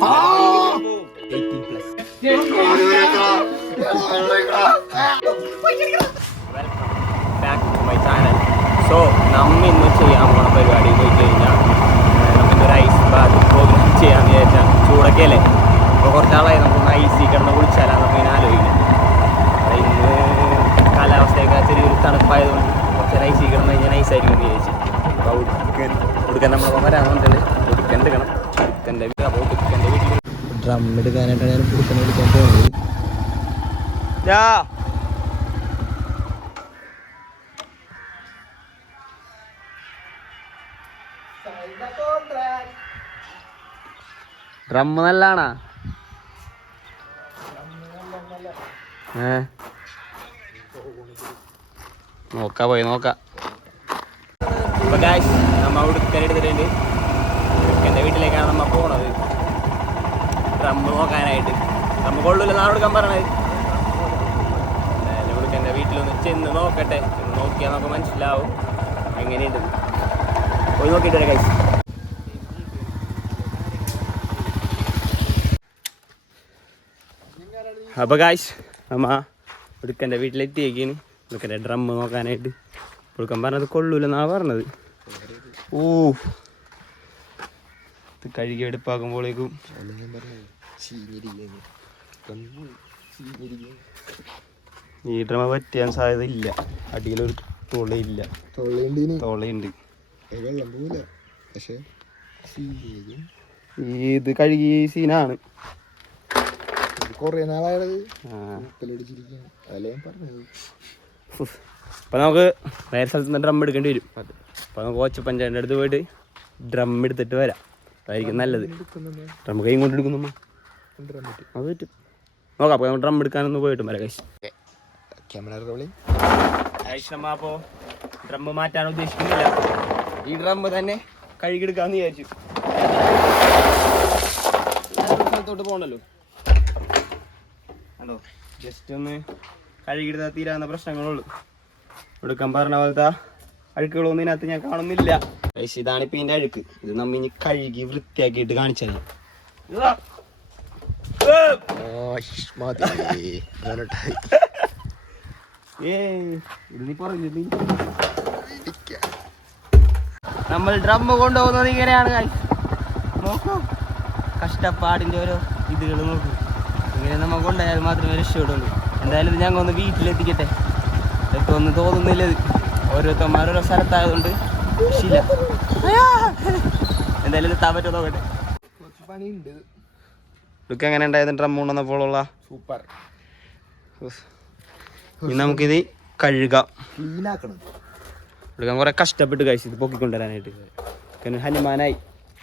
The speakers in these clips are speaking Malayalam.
സോ നമ്മ ഇന്ന് ചെയ്യാൻ പോണ പരിപാടി എന്ന് വെച്ച് കഴിഞ്ഞാൽ നമുക്കിന്നൊരു ഐസ് ബാത്ത് പ്രോഗ്രാം ചെയ്യാമെന്ന് വിചാരിച്ചാൽ ചൂടൊക്കെ അല്ലേ. അപ്പോൾ കുറച്ചാളായി നമുക്കൊന്ന് ഐസിൽ കിടന്ന് കുളിച്ചാലാണ് നമുക്ക് ഇങ്ങനെ ആലോചിക്കുന്നത്. ഇന്ന് കാലാവസ്ഥയൊക്കെ ചെറിയൊരു തണുപ്പായതുകൊണ്ട് കുറച്ച് ഐസിൽ കിടന്ന് കഴിഞ്ഞാൽ ഐസായിരിക്കും എന്ന് വിചാരിച്ചു. അപ്പോൾ ഉടുക്കാൻ നമ്മളൊപ്പം വരാമെന്നുണ്ടെങ്കിൽ ഉടുക്കൻ എടുക്കണം. ഉടുക്കൻ്റെ വീട്ടിൽ അപ്പോൾ ഉടുക്കൻ്റെ വീട്ടിൽ ഡ്രം എടുക്കാനായിട്ടാണ് ഞാൻ ഉടുക്കനെ എടുക്കാൻ പോകുന്നത്. ഡ്രം നല്ലതാണാ? നോക്കാം, പോയി നോക്കാം. അപ്പൊ ഗായ്സ്, നമ്മ ഉടുക്കൻ എടുത്തിട്ടുണ്ട്. ഉടുക്കൻ്റെ വീട്ടിലേക്കാണ് നമ്മ പോണത് ഡ്രം നോക്കാനായിട്ട്. നമുക്ക് കൊള്ളൂല്ല നാളെ എടുക്കാൻ പറയണത്. ഉടുക്കൻ്റെ വീട്ടിലൊന്ന് ചെന്ന് നോക്കട്ടെ. ചെന്ന് നോക്കിയാൽ നമുക്ക് മനസ്സിലാവും എങ്ങനെയുണ്ട്. പോയി നോക്കിയിട്ട് വരാം ഗായ്സ്. അപ്പോൾ ഗായ്സ്, നമ്മ ഉടുക്കൻ്റെ വീട്ടിലെത്തിയേക്കാണ്. ഉടുക്കൻ്റെ ഡ്രം നോക്കാനായിട്ട്. ഉടുക്കൻ പറഞ്ഞത് കൊള്ളൂലെന്നാണ് പറഞ്ഞത്. ഇത് കഴുകി എടുപ്പാക്കുമ്പോഴേക്കും ഈ ഡ്രമ പറ്റാൻ സാധ്യത ഇല്ല. അടിയിലൊരു തുളയില്ല. തുളയുണ്ട്. ഇത് കഴുകി സീനാണ്. അപ്പൊ നമുക്ക് വേറെ സ്ഥലത്ത് നിന്ന് ഡ്രം എടുക്കേണ്ടി വരും. അപ്പൊ നമുക്ക് ഓച്ച പഞ്ചായത്തിൻ്റെ അടുത്ത് പോയിട്ട് ഡ്രം എടുത്തിട്ട് വരാം. അതായിരിക്കും നല്ലത്. ഡ്രം കൈ കൊണ്ട് എടുക്കുന്നു അത് പറ്റും. നോക്കാം. അപ്പൊ നമുക്ക് ഡ്രം എടുക്കാനൊന്ന് പോയിട്ട് വരാം കഴിച്ച്. നമ്മ അപ്പോൾ ഡ്രം മാറ്റാൻ ഉദ്ദേശിക്കുന്നില്ല. ഈ ഡ്രം തന്നെ കഴുകിയെടുക്കാന്ന് വിചാരിച്ചു. സ്ഥലത്തോട്ട് പോകണല്ലോ. ഹലോ, ജസ്റ്റ് ഒന്ന് കഴുകിയെടുത്താൽ തീരാവുന്ന പ്രശ്നങ്ങളുള്ളൂ. എടുക്കാൻ പറഞ്ഞ പോലത്തെ അഴുക്കുകളൊന്നും ഇതിനകത്ത് ഞാൻ കാണുന്നില്ല. ഇതാണ് ഇപ്പം ഇതിൻ്റെ അഴുക്ക്. ഇത് നമ്മ ഇനി കഴുകി വൃത്തിയാക്കിയിട്ട് കാണിച്ചാൽ ഇത് നീ പറഞ്ഞു. നമ്മൾ ഡ്രം കൊണ്ടുപോകുന്നത് ഇങ്ങനെയാണ്. നോക്കൂ, കഷ്ടപ്പാടിൻ്റെ ഓരോ ഇതുകൾ നോക്കൂ. ഇങ്ങനെ നമ്മൾ കൊണ്ടുപോയാൽ മാത്രമേ രക്ഷപ്പെടുള്ളൂ. എന്തായാലും ഇത് ഞങ്ങൾ ഒന്ന് വീട്ടിലെത്തിക്കട്ടെ. എത്തൊന്നും തോന്നുന്നില്ല. ഇത് ഓരോരുത്തന്മാരോരോ സ്ഥലത്തായതുകൊണ്ട് രക്ഷയില്ല. എന്തായാലും എത്താൻ പറ്റുമോ നോക്കട്ടെ. പണിയുണ്ട്. ഇതൊക്കെ എങ്ങനെ ഉണ്ടായിരുന്നു ഡ്രം കൊണ്ടുവന്നപ്പോഴുള്ള? സൂപ്പർ. ഇനി നമുക്കിത് കഴുകാം. എടുക്കാൻ കുറെ കഷ്ടപ്പെട്ട് കഴിച്ചു ഇത് പൊക്കിക്കൊണ്ടുവരാനായിട്ട്. ഹനുമാനായി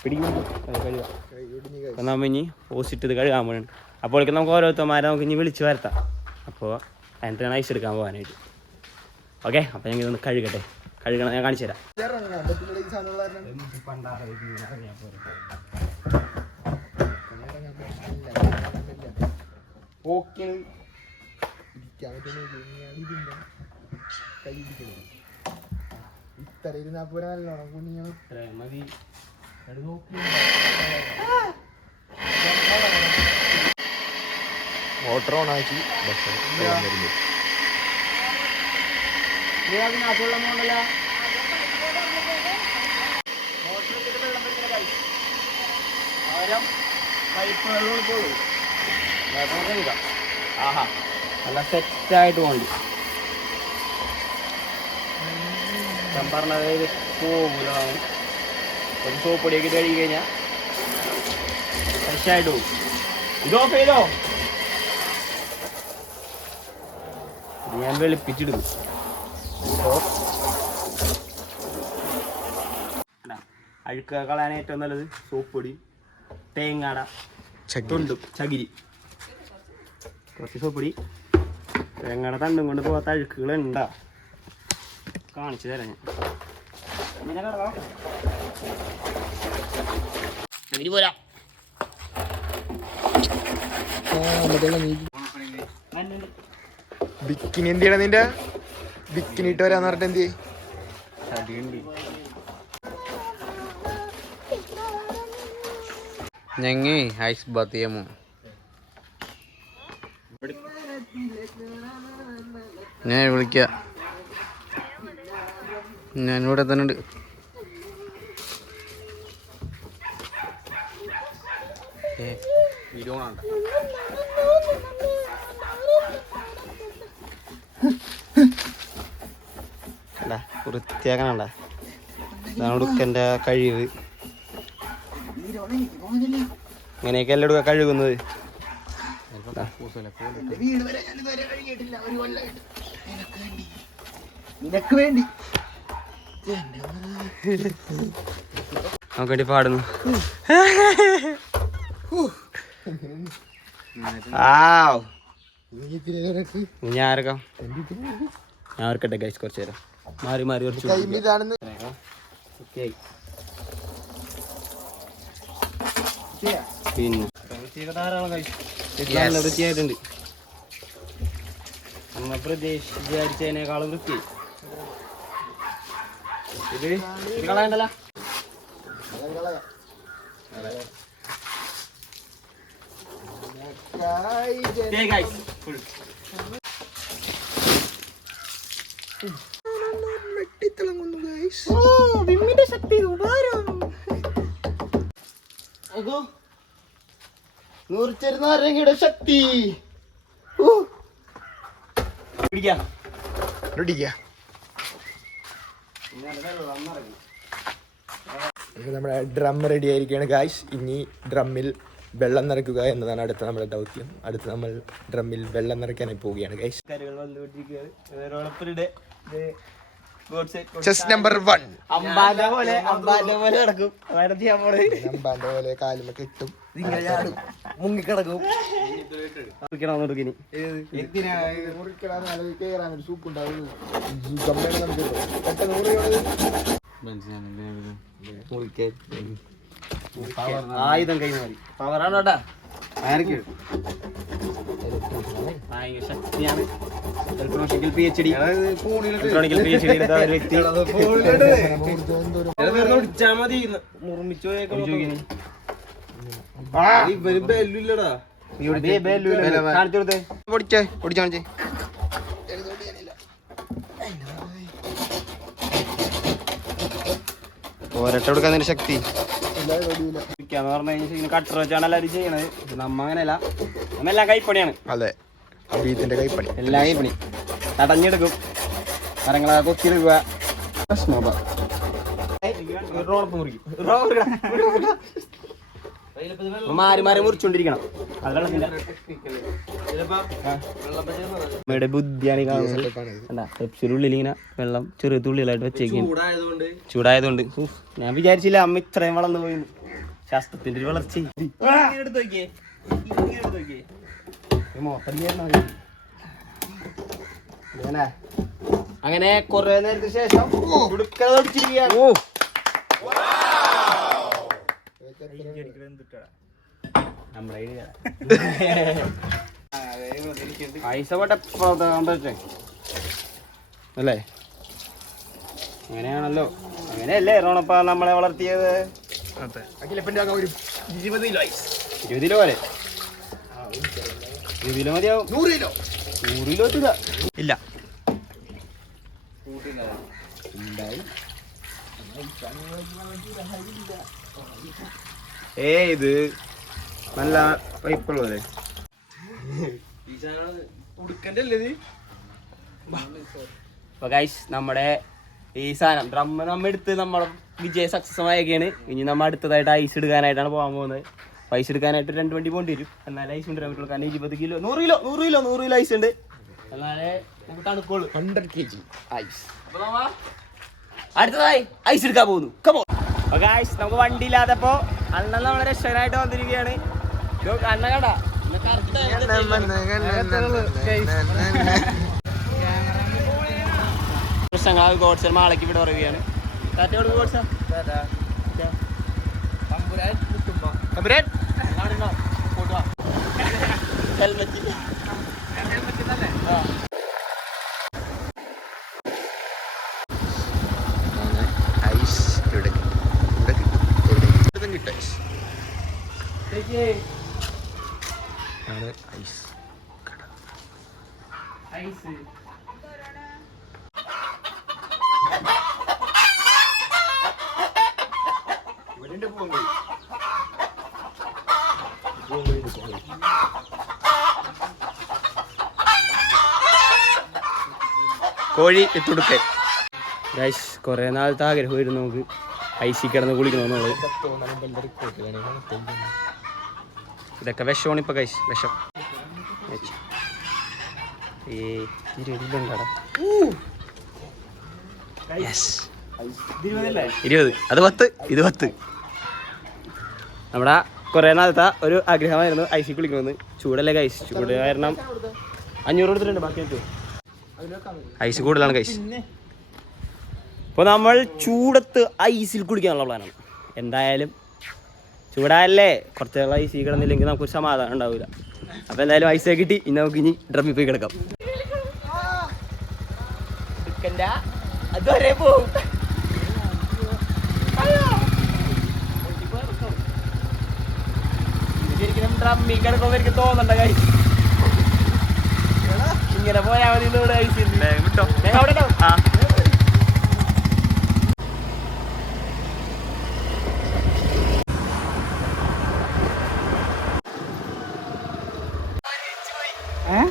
പിടിക്കുമ്പോൾ കഴുകാം. അപ്പം നമ്മൾ ഇനി പോസിറ്റ് ഇത് കഴുകാൻ പോകുന്നുണ്ട്. അപ്പോഴേക്കും നമുക്ക് ഓരോരുത്തന്മാരെ നമുക്ക് ഇനി വിളിച്ച് വരത്താം. അപ്പോൾ അതിനകത്താണ് ഐസ് എടുക്കാൻ പോകാനായിട്ട്. ഓക്കെ, അപ്പം ഞങ്ങൾ ഇതൊന്ന് കഴുകട്ടെ. കഴുകണം, ഞാൻ കാണിച്ചു തരാം. മോട്ടർ ഓൺ ആക്കി ആഹാ, നല്ല സെറ്റായിട്ട് പോകണ്ട്. ഞാൻ പറഞ്ഞത് പോകൂല. ഒരു സോപ്പ് പൊടിയൊക്കെ കഴുകി കഴിഞ്ഞാൽ ഫ്രഷായിട്ട് പോകും. ഇത് ഓഫ് ചെയ്തോ? ഞാൻ വെളുപ്പിച്ചിടുന്നു. അഴുക്ക കളയാൻ ഏറ്റവും നല്ലത് സോപ്പ് പൊടി, തേങ്ങാട, തൊണ്ടും ചകിരി, കുറച്ച് സോപ്പ് പൊടി, തേങ്ങയുടെ തണ്ടും കൊണ്ട് പോകാത്ത അഴുക്കുകൾ ഉണ്ടാ കാണിച്ചു തരാം ഞാൻ. പോരാ ബിക്കിനി എന്ത് ചെയ്യണം? നിന്റെ ബിക്കിനി ഇട്ട് വരാന്ന് പറഞ്ഞിട്ട് എന്ത് ചെയ്യും? ഞങ്ങ ഐസ് ബാത്ത് ചെയ്യാമോ? ഞാൻ വിളിക്ക, ഞാനിവിടെ തന്നെ ഉണ്ട്. വൃത്തിയാക്കണണ്ട, ഇതാണ് ഉടുക്കൻ്റെ കഴിവ്. ഇങ്ങനെയൊക്കെ എല്ലാം എടുക്കുക കഴുകുന്നത്. നോക്കണ്ടി പാടുന്നു. ഞാൻ ആർക്കാം, ഞാൻ ആർക്കട്ടെ ഗൈസ്. കുറച്ച് നേരം മാറി മാറി കുറച്ച് പിന്നെ ധാരാളം കഴിച്ചു വൃത്തിയായിട്ടുണ്ട്. നമ്മ വിചാരിച്ചതിനേക്കാളും വൃത്തി. ഇത് കളയണ്ടല്ലോ. നൂറിച്ചെരുന്നാരങ്ങയുടെ ശക്തി നമ്മുടെ ഡ്രം റെഡി ആയിരിക്കുകയാണ് ഗായ്സ്. ഇനി ഡ്രമ്മിൽ വെള്ളം നിറയ്ക്കുക എന്നതാണ് അടുത്ത നമ്മുടെ ദൗത്യം. അടുത്ത് നമ്മൾ ഡ്രമ്മിൽ വെള്ളം നിറയ്ക്കാനായി പോവുകയാണ് ഗായ്സ്. ചെസ് നമ്പർ 1 അമ്പാന്റെ പോലെ കിടക്കും. അമ്പാന്റെ പോലെ കാലുമ കെട്ടും, മുങ്ങിക്കിടക്കും. സൂപ്പ് ഉണ്ടാവും. ആയുധം കൈമാറി പവറാണോട്ടാ. ഭയങ്കര ശക്തിയാണ്. ഇലക്ട്രോണിക്കൽ PhD എടുത്ത ഒരു വ്യക്തി. മതി മുറിമിച്ചു കാണിച്ചു കൊടുത്തേ. പൊടിച്ചാണിച്ചേ. ഒരട്ട കൊടുക്കാൻ ശക്തി കട്ടർ വെച്ചാണ് എല്ലാവരും ചെയ്യണത്. നമ്മ അങ്ങനെയല്ല, നമ്മ എല്ലാം കൈപ്പണിയാണ്. അതെ, അഭിജിത്തിന്റെ കൈപ്പണി. എല്ലാം കൈപ്പണി. തടഞ്ഞെടുക്കും, മരങ്ങളെ കൊത്തിയെടുക്കുക. മാറി മാറി മുറിച്ചോണ്ടിരിക്കണം. അത് വെള്ളത്തിന്റെ അമ്മയുടെ ബുദ്ധിയാണ് പെപ്സിനുള്ളിൽ ഇങ്ങനെ വെള്ളം ചെറിയ തുള്ളികളായിട്ട് വെച്ചേക്കാണ്. ചൂടായതുകൊണ്ട് ഞാൻ വിചാരിച്ചില്ല അമ്മ ഇത്രയും വളർന്നു പോയി. ശാസ്ത്രത്തിന്റെ ഒരു വളർച്ച. അങ്ങനെ കൊറേ നേരത്തിന് ശേഷം അല്ലേ? അങ്ങനെയാണല്ലോ, അങ്ങനെയല്ലേ റോണപ്പ നമ്മളെ വളർത്തിയത്. 20 കിലോ പോലെ 20 കിലോ മതിയാവും. 100 കിലോ എത്തില്ല. ഇല്ല ഇത് നല്ല പൈപ്പുള്ളതല്ലേ. അപ്പൊ ഗൈസ് നമ്മുടെ ഈ സാധനം ഡ്രം നമ്മ എടുത്ത് നമ്മളെ വിജയ സക്സസ് ആയൊക്കെയാണ്. ഇനി നമ്മ അടുത്തതായിട്ട് ഐസ് എടുക്കാനായിട്ടാണ് പോകാൻ പോകുന്നത്. ഐസ് എടുക്കാനായിട്ട് 2 വണ്ടി പോകേണ്ടി വരും. എന്നാലേ ഐസ് കൊണ്ടുവരാൻ പറ്റുള്ളൂ. കാരണം 20 കിലോ 100 കിലോ ഐസ് ഉണ്ട്. എന്നാലേ നമുക്ക് തണുക്കുള്ളൂ. 100 kg ഐസ്. അപ്പൊ നമ്മ അടുത്തതായി ഐസ് എടുക്കാൻ പോകുന്നു. അപ്പൊ ഗൈസ് നമുക്ക് വണ്ടി ഇല്ലാത്തപ്പോ അണ്ണൻ നമ്മളെ രക്ഷകനായിട്ട് വന്നിരിക്കുകയാണ്. അണ്ണ കണ്ട പ്രശ്നങ്ങൾ ഗോഡ്സൽ മാളയ്ക്ക് ഇവിടെ പറയുകയാണ്. ഹെൽമെറ്റ് ആണ് ഐസ് ഇവിടെ പോകുന്നു കോഴി എത്തുടുക്കൻ ഗൈസ് കുറേ നാളത്തെ ആഗ്രഹമായിരുന്നു നമുക്ക് ഐസി കിടന്ന് കുളിക്കണമെന്നുള്ളത്. ഇതൊക്കെ വിഷമാണ് ഇപ്പൊ ഗൈസ്, വിഷം. ഇരുപത്, അത് 10, ഇത് 10. നമ്മുടെ കുറേ നാളത്തെ ഒരു ആഗ്രഹമായിരുന്നു ഐസി കുളിക്കണമെന്ന്. ചൂടല്ലേ ഗൈസ്, ചൂട് കാരണം 500 കൊടുത്തിട്ടുണ്ട്, ബാക്കി വെച്ചു. ഐസ് കൂടുതലാണ് ഗൈസ്. അപ്പോൾ നമ്മൾ ചൂടത്ത് ഐസിൽ കുടിക്കാനുള്ള പ്ലാനാണ്. എന്തായാലും ചൂടായല്ലേ, കുറച്ച് നാൾ ഐസിൽ കിടന്നില്ലെങ്കിൽ നമുക്കൊരു സമാധാനം ഉണ്ടാവില്ല. അപ്പോൾ എന്തായാലും ഐസൊക്കെ കിട്ടി, ഇനി നമുക്ക് ഇനി ഡ്രമ്മിൽ പോയി കിടക്കാം. അതുവരെ പോവും. ശരിക്കും ഡ്രമ്മിൽ കിടക്കുമ്പോൾ എനിക്ക് തോന്നണ്ട ഗൈസ്, ഇങ്ങനെ പോയാൽ മതി. വിട്ടോ അവിടെ ആ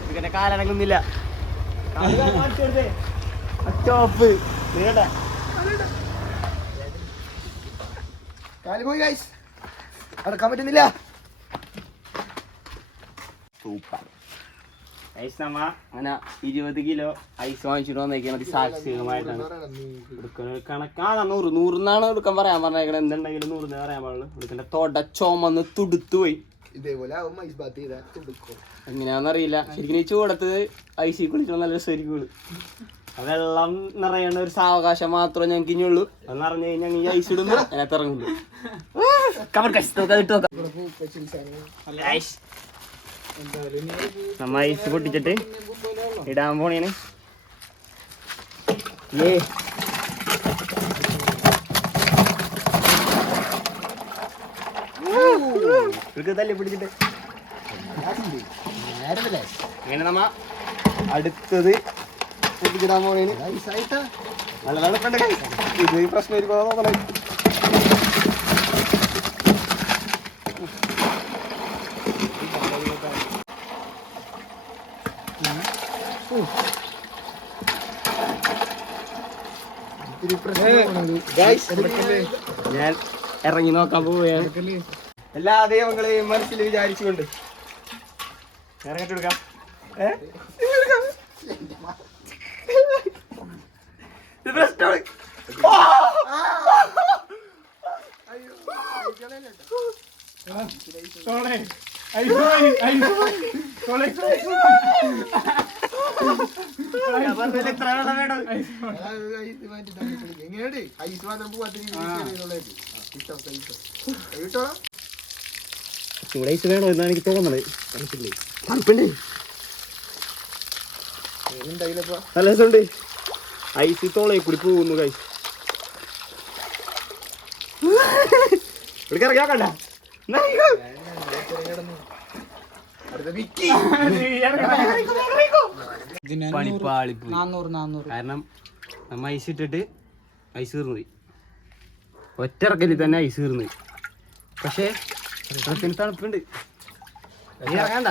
ഇങ്ങനെ കാലടങ്ങുന്നില്ല. കാല് പോയി ഗൈസ്, അടക്കാൻ പറ്റുന്നില്ല. Super ice. നമ്മ അങ്ങനെ 20 കിലോ ഐസ് വാങ്ങിച്ചിട്ട് വന്നേക്കുന്നത് സാക്ഷികമായിട്ടാണ്. കണക്കാണ് 100 എന്നാണ് എടുക്കാൻ പറയാൻ പറഞ്ഞേക്കണത്. എന്തുണ്ടെങ്കിലും 100 പറയാൻ പാടുള്ളൂ. എടുക്കണ്ട തൊട ചുമന്ന് തുടുത്തു പോയി. ഇതേപോലെ ഐസ് ബാത്ത് ചെയ്താൽ തുടുക്കും. എങ്ങനെയാണെന്നറിയില്ല. ശരിക്കും ഈ ചൂടത്ത് ഐസി കുളിക്കണം നല്ല ശരിക്കുള്ളൂ. വെള്ളം നിറയേണ്ട ഒരു സാവകാശം മാത്രമേ ഞങ്ങൾക്ക് ഇനിയുള്ളൂ. അത് നിറഞ്ഞു കഴിഞ്ഞാൽ ഈ ഐസ് ഇടുമ്പോൾ അതിനകത്ത് ഇറങ്ങുള്ളൂ. നമ്മ ഐസ് പൊട്ടിച്ചിട്ട് ഇടാൻ പോണേന്. തല്ലി പിടിച്ചിട്ട് അങ്ങനെ നമ്മ അടുത്തത് ഇടാൻ പോണേന്. നല്ല തണുപ്പുണ്ട്. ഇത് പ്രശ്നം ഇരിക്കുമോ നോക്കണേ. ഞാൻ ഇറങ്ങി നോക്കാൻ പോവുകയാണ്. എല്ലാ ദൈവങ്ങളെയും മനസ്സിൽ വിചാരിച്ചുകൊണ്ട് ഇറങ്ങിട്ടെടുക്കാം. ചൂട് ഐസ് വേണോ എന്നാണ് എനിക്ക് തോന്നുന്നത്. തണുപ്പുണ്ട്, നല്ല രസമുണ്ട്. ഐസ് തോളെ കൂടി പോകുന്നു ഗൈസ്. ഇറങ്ങിയാക്കണ്ട പണിപ്പാളിപ്പോയി. കാരണം നമ്മ ഐസ് ഇട്ടിട്ട് ഐസ് തീർന്നു പോയി. ഒറ്റ ഇറക്കലിൽ തന്നെ ഐസ് തീർന്നു പോയി. പക്ഷേ തണുപ്പുണ്ട്. ഇറങ്ങണ്ട.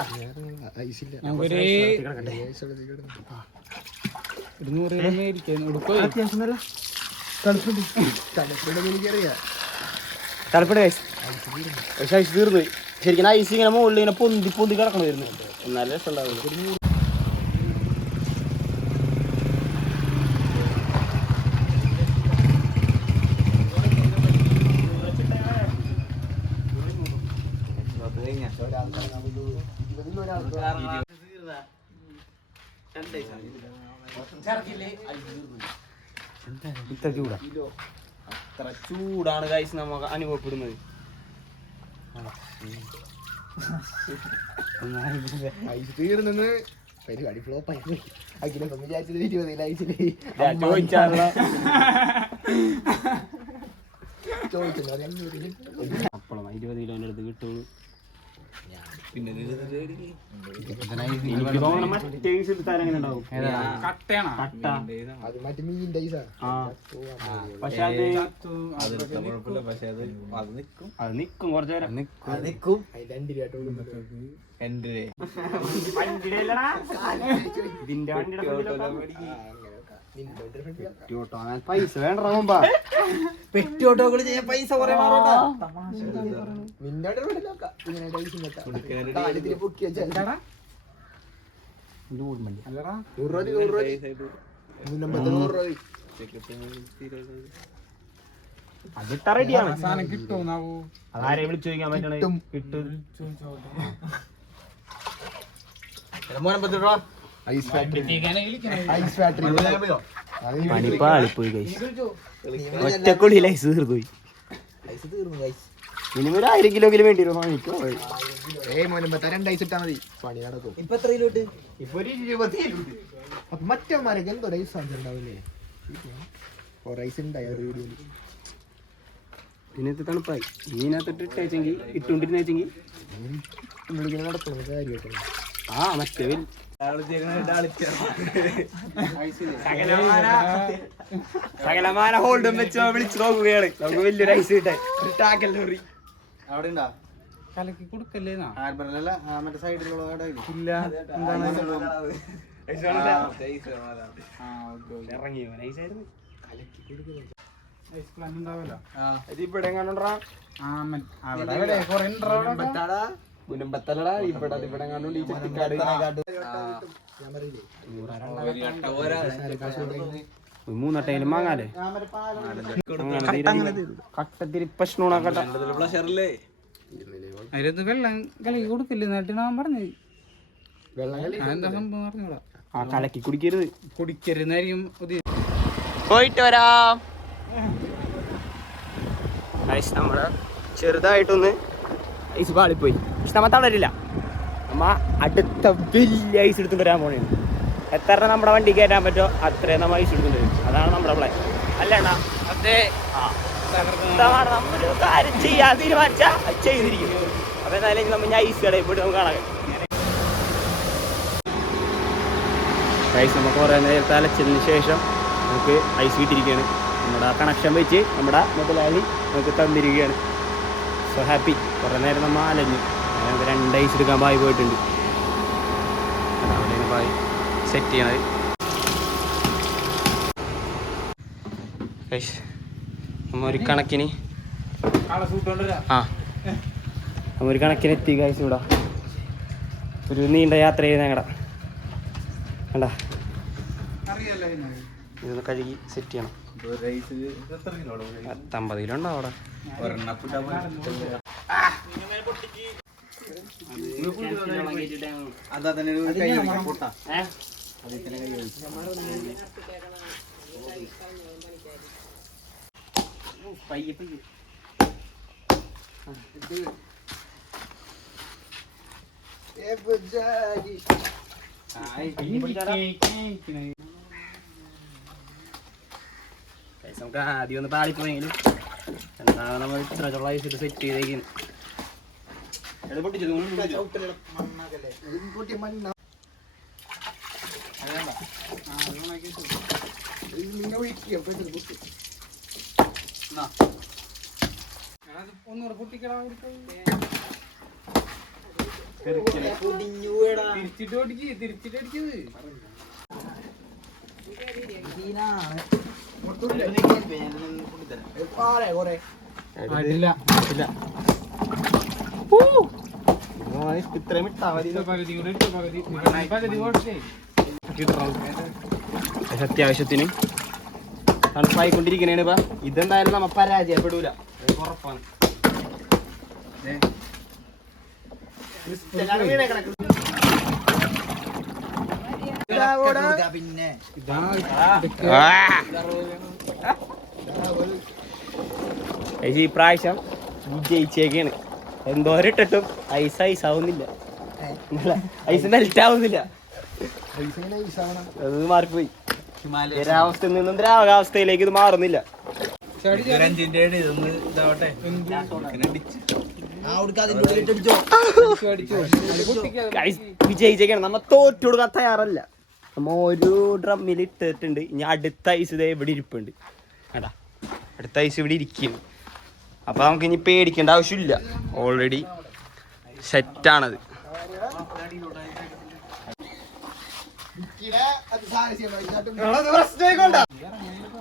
തണുപ്പുണ്ട് ഐസ്. പക്ഷെ ഐസ് തീർന്നു പോയി. ശരിക്കും ഐസ് ഇങ്ങനെ മുകളിൽ ഇങ്ങനെ പൊന്തി പൊന്തി കിടക്കണമായിരുന്നു. എന്നാലും രസം ഉണ്ടാവില്ല. ഇത്ര ചൂടാ, അത്ര ചൂടാണ് ഗൈസ് നമുക്ക് അനുഭവപ്പെടുന്നത്. ഐസ് തീർന്നെന്ന് പരിപാടി ഫ്ലോപ്പായി പോയി. അഖിലൊക്കെ വിചാരിച്ചത് 20 ഐസില് അപ്പോഴും 20 കിലോന്റെ അടുത്ത് കിട്ടുള്ളൂ. എനിക്ക് തോന്നുന്നു മറ്റേ ഐസ് എടുത്താൽ എങ്ങനെ ഉണ്ടാവും? കട്ട. അത് മറ്റേ മീനിന്റെ ഐസാ. പക്ഷെ അത് നിക്കും കുറച്ചു നേരം. ഇതിന്റെ വണ്ടിയുടെ പൈസ വേണ്ട പെറ്റോട്ടോകള് ചെയ്യാൻ പൈസ കുറെ അതിട്ട റെഡിയാണ്. അതാരെ വിളിച്ചു ചോദിക്കാൻ പറ്റണേ? കിട്ടും. ഐസ് ഫാക്ടറി പണിപ്പാളിപ്പോയി ഒറ്റക്കൊള്ളിയിൽ ഐസ് തീർന്നുപോയി. ഇനി ഒരു 1000 കിലോങ്കിലും വേണ്ടി വരും. രണ്ട് ഐസ് ഇട്ടാ മതി, പണി നടക്കും. ഇപ്പൊ എത്ര കിലോട്ട്? ഇപ്പൊ ഒരു 20 അപ്പൊ മറ്റന്മാരൊക്കെ എന്തോ ഐസ് വാങ്ങിച്ചിട്ടുണ്ടാവില്ലേ? കുറെ ഐസ് ഉണ്ടായി ഒരു വീഡിയോയില്. ഇതിനകത്ത് തണുപ്പായി. ഇതിനകത്തിട്ട് ഇട്ടേച്ചെങ്കിൽ ഇട്ടുകൊണ്ടിരുന്നേച്ചെങ്കിൽ നടക്കണം കാര്യമായിട്ട്. ആ മറ്റേ സകലമാന ഹോൾഡും വെച്ച് വിളിച്ചു നോക്കുകയാണ്. നമുക്ക് വലിയൊരു ഐസ് കിട്ടാൻ ഒരു ടാക്കൽ ലോറി അവിടെ ഉണ്ടാ കലക്കി കൊടുക്കല്ലേ മറ്റേ സൈഡിലുള്ള ഇറങ്ങിയോ ഐസായിരുന്നു. ഇവിടെ കൊറേ മുനമ്പത്തല്ലടാ ഇവിടെ ഇവിടെ കണ്ടുകൊണ്ട് ഈ ചെത്തിക്കാട് മൂന്നട്ടയിലും വാങ്ങാലേ. കട്ടത്തിരി പ്രശ്നമാക്കട്ടെ. അതിലത് വെള്ളം കലക്കി കൊടുക്കില്ലേ എന്നിട്ട് ഞാൻ പറഞ്ഞത്. എന്താ സംഭവം പറഞ്ഞോളാം. ആ കലക്കി കുടിക്കരുത്. കുടിക്കരുന്നായിരിക്കും പോയിട്ട് വരാം. നമ്മള് ചെറുതായിട്ടൊന്ന് ഐസ് പാളിപ്പോയി. പക്ഷെ നമ്മ തളരില്ല. നമ്മ അടുത്ത വലിയ ഐസ് എടുത്തുകൊണ്ട് വരാൻ പോണേ. എത്ര നമ്മുടെ വണ്ടി കയറ്റാൻ പറ്റുമോ അത്രയും നമ്മൾ ഐസ് എടുത്തുകൊണ്ട് വരും. അതാണ് നമ്മുടെ പ്ലാൻ. അല്ലണ്ണ അതെ. നമ്മളൊരു കാര്യം ചെയ്യാൻ തീരുമാനിച്ചാൽ അത് ചെയ്തിരിക്കും. അപ്പോൾ എന്തായാലും നമ്മൾ ഞാൻ ഐസ് കടയിൽ പോയിട്ട് നമുക്ക് കാണാം. ഐസ് നമുക്ക് കുറേ നേരത്തെ അലച്ചതിന് ശേഷം നമുക്ക് ഐസ് കിട്ടിയിരിക്കുകയാണ്. നമ്മുടെ കണക്ഷൻ വെച്ച് നമ്മുടെ മുതലാളി നമുക്ക് തന്നിരിക്കുകയാണ്. So happy. കുറേ നേരം നമ്മൾ അലഞ്ഞു. നമുക്ക് 2 ഐസ് എടുക്കാൻ ബായി പോയിട്ടുണ്ട്. അവിടെയാണ് ബായി സെറ്റ് ചെയ്യണത്. നമ്മ ഒരു കണക്കിന് നമ്മ ഒരു കണക്കിന് എത്തി കഴിച്ചു ഇവിടെ. ഒരു നീണ്ട യാത്ര ചെയ്ത് ഞങ്ങളുടെ കണ്ടാ ഇതൊന്ന് കഴുകി സെറ്റ് ചെയ്യണം. 50 കിലോ ഉണ്ടോ അവിടെ? അതാ തന്നെ നമുക്ക് ആദ്യം ഒന്ന് പാളിപ്പോയെങ്കിലും എന്താണ് നമ്മൾ ഇത്ര ചുള്ള ഐസിട്ട് സെറ്റ് ചെയ്തേക്കുന്നു. ഒന്നുകൂടെ പൊട്ടിക്കടാ. തിരിച്ചിട്ട് ഓടിക്ക്, തിരിച്ചിട്ട് അടിക്കത്. ഇത്രയും ഇട്ടാ മതി. അത്യാവശ്യത്തിന് തണുപ്പായിക്കൊണ്ടിരിക്കണേണ്. ഇപ്പൊ ഇതെന്തായാലും നമ്മ പരാജയപ്പെടൂല, ഉറപ്പാണ്. പിന്നെ ഈ പ്രാവശ്യം ജയിച്ചേക്കാണ്. എന്തോരിട്ടിട്ടും ഐസ് ഐസ് ആവുന്നില്ല, ഐസ് മെൽറ്റ് ആവുന്നില്ല. അത് മാറിപ്പോയി. ദ്രാവസ്ഥയിൽ നിന്നും ദ്രാവകാവസ്ഥയിലേക്ക് ഇത് മാറുന്നില്ല. വിജയിച്ചേക്കാണ്. നമ്മ തോറ്റു കൊടുക്കാൻ തയ്യാറല്ല. നമ്മ ഒരു ഡ്രമ്മിൽ ഇട്ടിട്ടുണ്ട്. ഇനി അടുത്ത ഐസ് ഇതേ ഇവിടെ ഇരിപ്പുണ്ട്. കേട്ടാ, അടുത്ത ഐസ് ഇവിടെ ഇരിക്കുന്നു. അപ്പൊ നമുക്ക് ഇനി പേടിക്കേണ്ട ആവശ്യമില്ല. ഓൾറെഡി സെറ്റാണത്.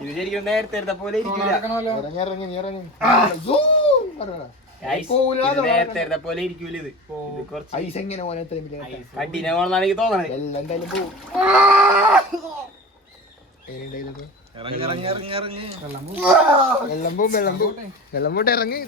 ഇത് ശരിക്കും നേരത്തെ എടുത്ത പോലെ ഇരിക്കില്ല. നേരത്തെ എടുത്ത പോലെ ഇരിക്കൂല. ഇത് കഠിനമാണെന്നാണ് എനിക്ക് തോന്നണത്. വെള്ളം പോട്ട് ഇറങ്ങി.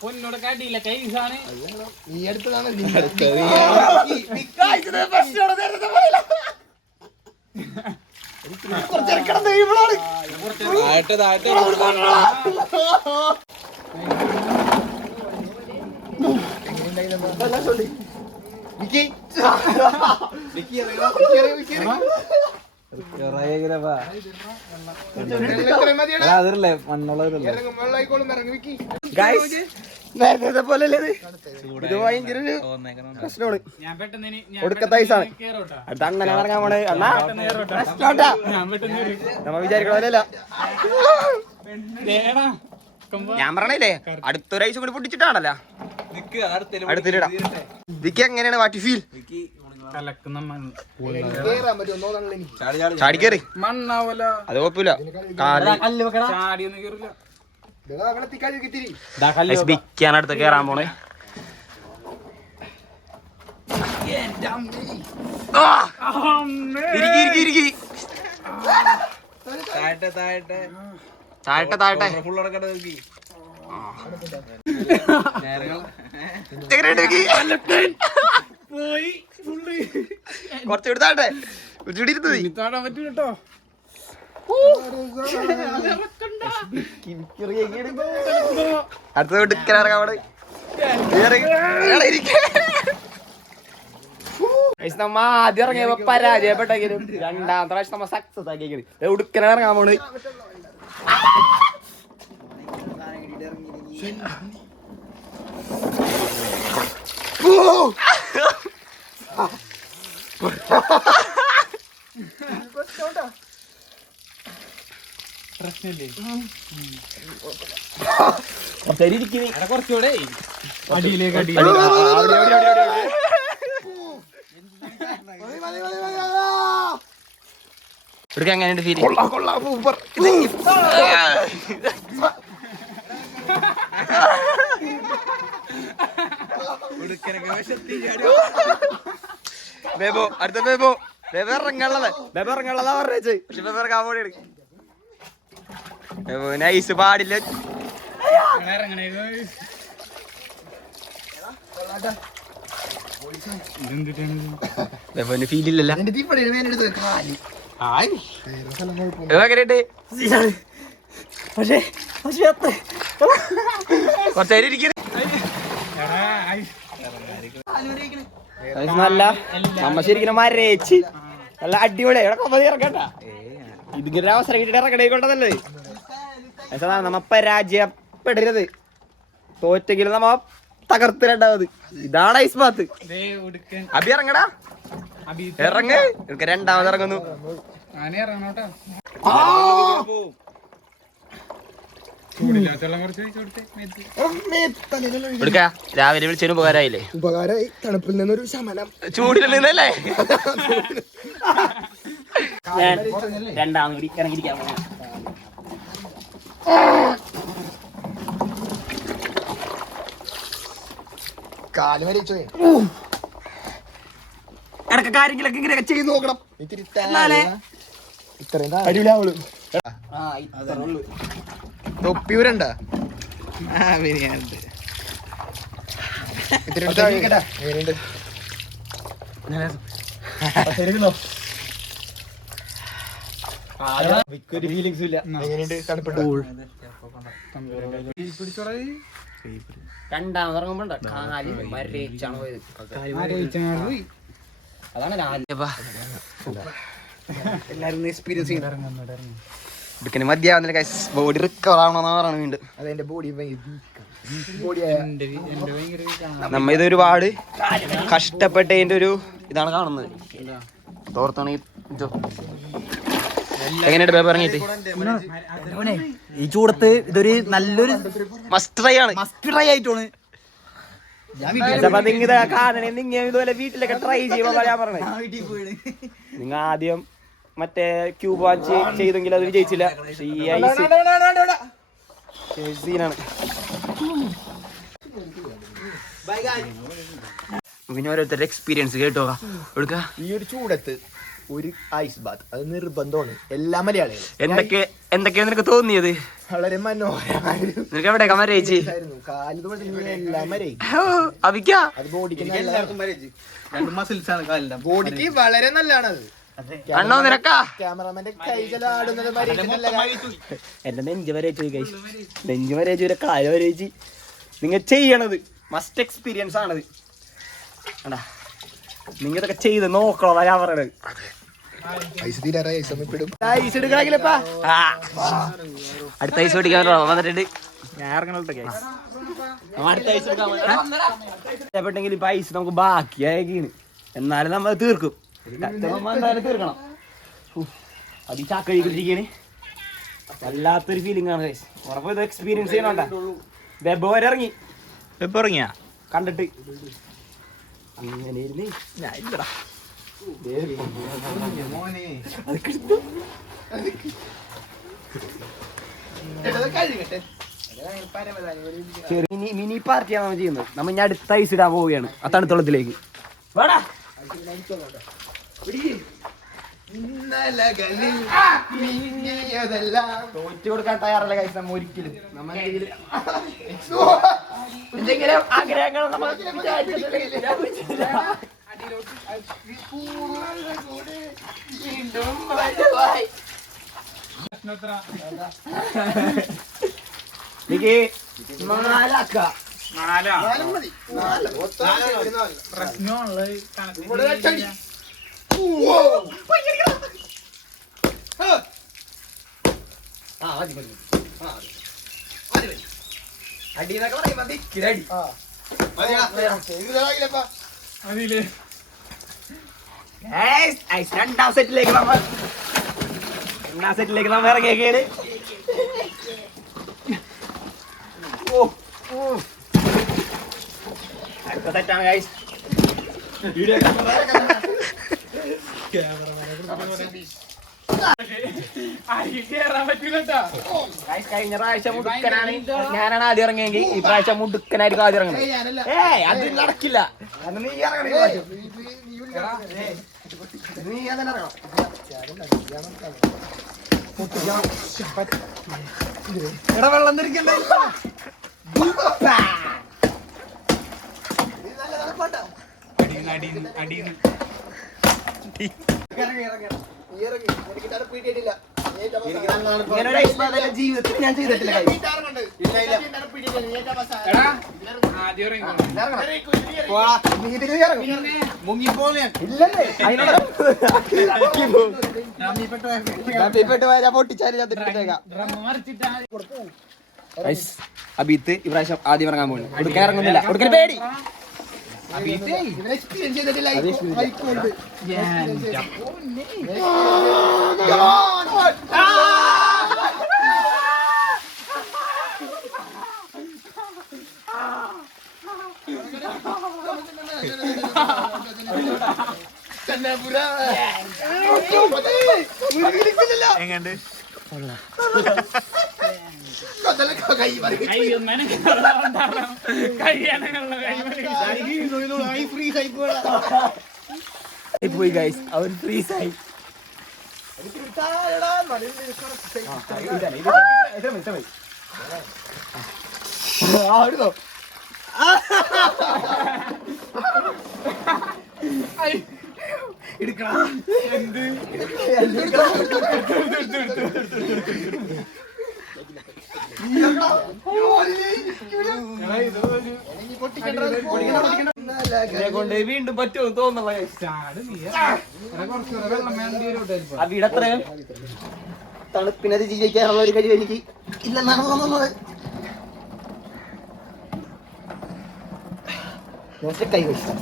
പൊന്നോട് കാട്ടിയില്ല കൈസാണ് ഈ അടുത്തതാണ് നേരത്തെ പോലെ ഇത് ഭയങ്കര ഒരു പ്രശ്നമാണ്. ഒടുക്കത്തെ ഐസാണ്. അടുത്ത അണ്ണനെ ഇറങ്ങാൻ പോണേ. അണ്ണാ നമ്മ വിചാരിക്കണമല്ല. ഞാൻ പറഞ്ഞില്ലേ അടുത്തൊരു ഐസ് കൂടി പൊട്ടിച്ചിട്ടാണല്ലോ അടുത്തിടാം. വിക്കി എങ്ങനെയാണ് വാട്ടി ഫീൽ? ചാടി കേറി അത് കുഴപ്പമില്ല. വിക്കാണ് അടുത്ത് കേറാൻ പോണേ. താഴട്ടെ താഴട്ടെ കുറച്ച് എടുത്താട്ടെ താടാൻ പറ്റും കേട്ടോ. അടുത്ത എടുക്കാറങ്ങാട് നമ്മ ആദ്യം ഇറങ്ങിയപ്പോ പരാജയപ്പെട്ടെങ്കിലും രണ്ടാമത്തെ പ്രാവശ്യം നമ്മ സക്സസ് ആക്കിയത് ഉടുക്കനെ ഇറങ്ങാൻ പോണ്. കുറച്ചുകൂടെ അടിയിലേക്ക് എങ്ങനെയുണ്ട് ഫീൽ? ബേബോ അടുത്ത ബേബോ ബേബോ ഇറങ്ങുള്ളത് ബേബോ ഇറങ്ങുള്ളതാ പറഞ്ഞേച്ച്. പക്ഷെ ബേബോ ഇറങ്ങാൻ വേണ്ടി ബേബോ നൈസ് പാടില്ല. ബേബോന് ഫീൽ ഇല്ലല്ലോ. പക്ഷേ കുറച്ചേരം ഇരിക്കുന്നു. നല്ല നമ്മ ശരിക്കും മരേച്ച് നല്ല അടിപൊളി കൊമ്പതി ഇറക്കണ്ട. ഇതിങ്ങനെ അവസരം കിട്ടിട്ട് ഇറക്കണേക്കൊണ്ടതല്ലേ. നമ്മ പരാജയപ്പെടരുത്. തോറ്റെങ്കിലും നമ്മ തകർത്തിരണ്ടാവത്. ഇതാണ് ഐസ് ബാത്ത്. അബി ഇറങ്ങടാ ഇറങ്ങ്. രണ്ടാമത് ഇറങ്ങുന്നു. രാവിലെ വിളിച്ചതിന് ഉപകാരമായില്ലേ? ഉപകാരമായി. തണുപ്പിൽ നിന്നൊരു ശമനം. ചൂടിൽ നിന്നല്ലേ? രണ്ടാമത് കൂടി ഇറങ്ങിയിരിക്കാൻ പോകാം. കാല് വരച്ചോ ഇടക്ക കാര്യങ്ങളൊക്കെ ഇങ്ങനെയൊക്കെ ചെയ്ത് നോക്കണം. ഇത്രയും അടിപൊളിയാവുള്ളൂ. തൊപ്പിയൂരുണ്ട എങ്ങനെയുണ്ട്? ഫീലിങ്സും ഇല്ല. എങ്ങനെയുണ്ട്? തണുപ്പുണ്ടോ? രണ്ടാമത് ഇറങ്ങുമ്പോണ്ട കാല് മരയിച്ചാണ് പോയത്. അതാണ് എല്ലാരും എക്സ്പീരിയൻസ് ചെയ്യുന്ന മതിയാവുന്നില്ല ഗൈസ്. ബോഡി റിക്കവർ ആവണമെന്നാ പറയണ വീണ്ടും. അതെന്റെ ബോഡി നമ്മ ഇത് ഒരുപാട് കഷ്ടപ്പെട്ടതിന്റെ ഒരു ഇതാണ് കാണുന്നത്. തോർത്താണെങ്കിൽ എങ്ങനെയുണ്ട് പേപ്പർ ഇറങ്ങിയിട്ട്? ഈ ചൂടത്ത് ഇതൊരു നല്ലൊരു മസ്റ്റ് ട്രൈ ആണ്. മസ്റ്റ് ട്രൈ ആയിട്ടാണ് ഇതുപോലെ വീട്ടിലൊക്കെ ട്രൈ ചെയ്യുമ്പോ ഞാൻ പറഞ്ഞത്. നിങ്ങൾ ആദ്യം മറ്റേ ക്യൂബ് വാച്ച് ചെയ്തെങ്കിൽ അത് വിജയിച്ചില്ല. പക്ഷെ ഈ ഐസ് സീനാണ്. പിന്നെ ഓരോരുത്തരുടെ എക്സ്പീരിയൻസ് കേട്ടോ എടുക്ക. ഈ ഒരു ചൂടത്ത് ഒരു ഐസ് ബാത്ത് അത് നിർബന്ധമാണ് എല്ലാ മലയാളികളും. എന്തൊക്കെയാ നിനക്ക് തോന്നിയത്? വളരെ മനോഹരമായിരുന്നു. നിനക്ക് എവിടെ കമരയിച്ച് കാല് തൊട്ട് എല്ലാം മരയി. അവിക്കാ അത് ബോഡിക്ക് മസിൽസ് ആണ് കാലിന്റെ. ബോഡിക്ക് വളരെ നല്ലതാണ്. അത് അണ്ണോ നിനക്കാ ക്യാമറമാന്റെ കൈകളാടുന്നത് എന്റെ നെഞ്ച് വരെ കഴിച്ചു, നെഞ്ച് വരെ കാല വരെ നിങ്ങൾ ചെയ്യണത് മസ്റ്റ് എക്സ്പീരിയൻസ് ആണത്. അടാ നിങ്ങൾ ഇതൊക്കെ ചെയ്ത് നോക്കണോ ഞാൻ പറയണത്. ഐസ് തീരാറായി. ഐസ് സമയപ്പെടും. ഐസ് എടുക്കണമെങ്കിലപ്പാ അടുത്ത ഐസ് ഓടിക്കാൻ വന്നിട്ടുണ്ട്. ഞാൻ ഇറങ്ങണോട്ടെ അടുത്ത ഐസ് എടുക്കാൻ ഇഷ്ടപ്പെട്ടെങ്കിൽ ഇപ്പൊ ഐസ് നമുക്ക് ബാക്കിയായിന്. എന്നാലും നമ്മൾ തീർക്കും. എന്തായാലും തീർക്കണം. അത് ഈ ചാക്കഴിക്കൊണ്ടിരിക്കണ് വല്ലാത്തൊരു ഫീലിംഗ് ആണ്. ഉറപ്പ് ഇത് എക്സ്പീരിയൻസ് ചെയ്യണോണ്ടാ. വെബ് വരെ ഇറങ്ങി. വെബ് ഇറങ്ങിയാ കണ്ടിട്ട് അങ്ങനെ ഇരുന്ന് ഞാൻ ഇല്ലടാ. മിനി പാർട്ടിയാണ് നമ്മൾ ചെയ്യുന്നത്. നമ്മ ഇനി അടുത്ത ഐസ് ഇടാൻ പോവുകയാണ് ആ തണുത്തുള്ളത്തിലേക്ക്. വേടാ തോറ്റു കൊടുക്കാൻ തയ്യാറല്ല കൈസ് നമ്മ ഒരിക്കലും. എന്തെങ്കിലും ആഗ്രഹങ്ങൾ നമ്മൾ അടിന്നൊക്കെ പറയുമ്പോ ദിക്കിലടി. രണ്ടാം സെറ്റിലേക്ക് നമ്മൾ ഇറങ്ങിയേക്കാണ്. അടുത്ത സെറ്റാണ് ഗൈസ്. കഴിഞ്ഞ പ്രാവശ്യം മുടുക്കനാണ് ഞാനാണ് ആദ്യം ഇറങ്ങിയെങ്കിൽ ഈ പ്രാവശ്യം മുടുക്കനായിരിക്കും ആദ്യം ഇറങ്ങുന്നത്. അത് നടക്കില്ല. നീ ഇറങ്ങണം. നീ അതന്നെ ഇറങ്ങണം. എടാ വെള്ളം തിരിക്കണ്ട. ജീവിതത്തിൽ ഞാൻ ചെയ്തിട്ടില്ല. അബീത്ത് ഇപ്രാവശ്യം ആദ്യം ഇറങ്ങാൻ പോകുന്നു. കൊടുക്കാൻ ഇറങ്ങുന്നില്ല. കൊടുക്കാൻ പേടി. എക്സ്പീരിയൻസ് ചെയ്തിട്ടില്ല. എങ്ങണ്ട് പോയി ഗൈസ്. അവർ ഫ്രീസ് ആയി. കൊണ്ട് വീണ്ടും പറ്റുമോ തോന്നുന്നു. വീട് എത്രയും തണുപ്പിനെ അതിജീവിക്കാനുള്ള ഒരു കഴിവ് എനിക്ക് ഇല്ലെന്നാണ് തോന്നുന്നത്. കൈ കഴിച്ചു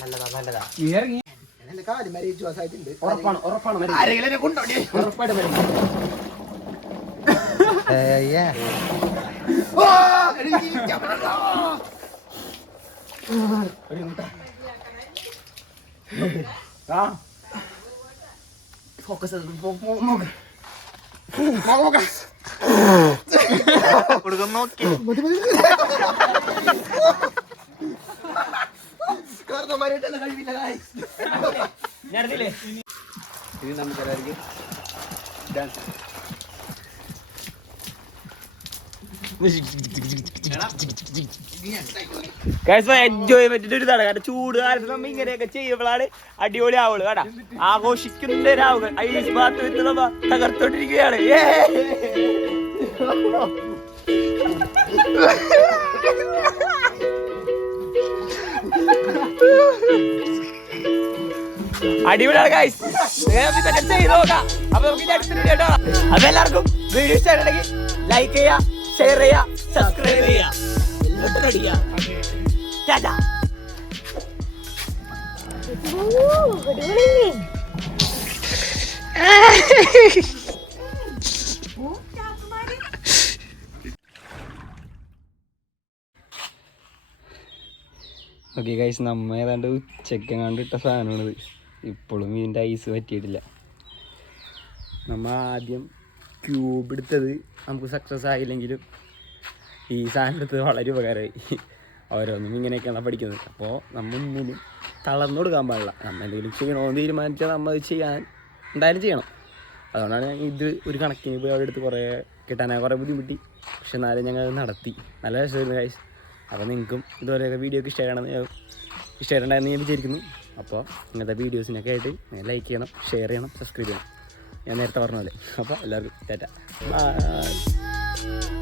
നല്ലതാ. എന്റെ കാല് മരി വിശ്വാസമായിട്ടുണ്ട്. ഉറപ്പാണ് ആരെങ്കിലും കൊണ്ടോടി ഉറപ്പായിട്ട് മരി. ഫോക്കസ് നോക്കി ഇനി നമുക്കെല്ലാവർക്കും ഡാൻസ് എൻജോയ്മെന്റിന്റെ ഒരു ഇതാണ്. കാരണം ചൂട് കാലത്ത് നമ്മ ഇങ്ങനെയൊക്കെ ചെയ്യുമ്പോഴാണ് അടിപൊളി ആവുള്ളൂ. കേട്ടാ ആഘോഷിക്കുന്ന രാവുകൾ ഐസ് ബാത്ത് വെച്ച് നമ്മ തകർത്തോണ്ടിരിക്കുകയാണ്. അടിപൊളിയാണ് ഗൈസ്. ഇതൊക്കെ ചെയ്ത് നോക്കാം. അപ്പൊ നമുക്ക് അടുത്തൊരു കേട്ടോ. അപ്പൊ എല്ലാവർക്കും വീഡിയോ ഇഷ്ടമായിട്ടുണ്ടെങ്കിൽ ലൈക്ക് ചെയ്യാ, ഷെയർ ചെയ്യാ, സബ്സ്ക്രൈബ് ചെയ്യാ, റെഡിയാ. ടാറ്റാ. ഓക്കെ ഗൈസ്, നമ്മ ഏതാണ്ട് ഉച്ചക്കെങ്ങാണ്ട് ഇട്ട സാധനമാണിത്. ഇപ്പോഴും ഇതിൻ്റെ ഐസ് പറ്റിയിട്ടില്ല. നമ്മ ആദ്യം ക്യൂബ് എടുത്തത് നമുക്ക് സക്സസ് ആയില്ലെങ്കിലും ഈ സാധനം എടുത്തത് വളരെ ഉപകാരമായി. ഓരോന്നും ഇങ്ങനെയൊക്കെയാണ് പഠിക്കുന്നത്. അപ്പോൾ നമ്മൾ ഒന്നിനും തളർന്നു കൊടുക്കാൻ പാടില്ല. നമ്മൾ എന്തെങ്കിലും ചെയ്യണമെന്ന് തീരുമാനിച്ചാൽ നമ്മൾ അത് ചെയ്യാൻ എന്തായാലും ചെയ്യണം. അതുകൊണ്ടാണ് ഞാൻ ഇത് ഒരു കണക്കിന് പോയി അവിടെ എടുത്ത് കിട്ടാനായി കുറേ ബുദ്ധിമുട്ടി. പക്ഷെ എന്നാലും ഞങ്ങൾ നടത്തി. നല്ല രസമായിരുന്നു ഗൈസ്. അപ്പോൾ നിങ്ങൾക്കും ഇതുപോലെയൊക്കെ വീഡിയോ ഒക്കെ ഇഷ്ടമായിട്ടുണ്ടായെന്ന് ഞാൻ വിചാരിക്കുന്നു. അപ്പോൾ ഇങ്ങനത്തെ വീഡിയോസിനൊക്കെ ആയിട്ട് ലൈക്ക് ചെയ്യണം, ഷെയർ ചെയ്യണം, സബ്സ്ക്രൈബ് ചെയ്യണം. ഞാൻ നേരത്തെ പറഞ്ഞ പോലെ. അപ്പോൾ എല്ലാവർക്കും ടാറ്റ. ബൈ.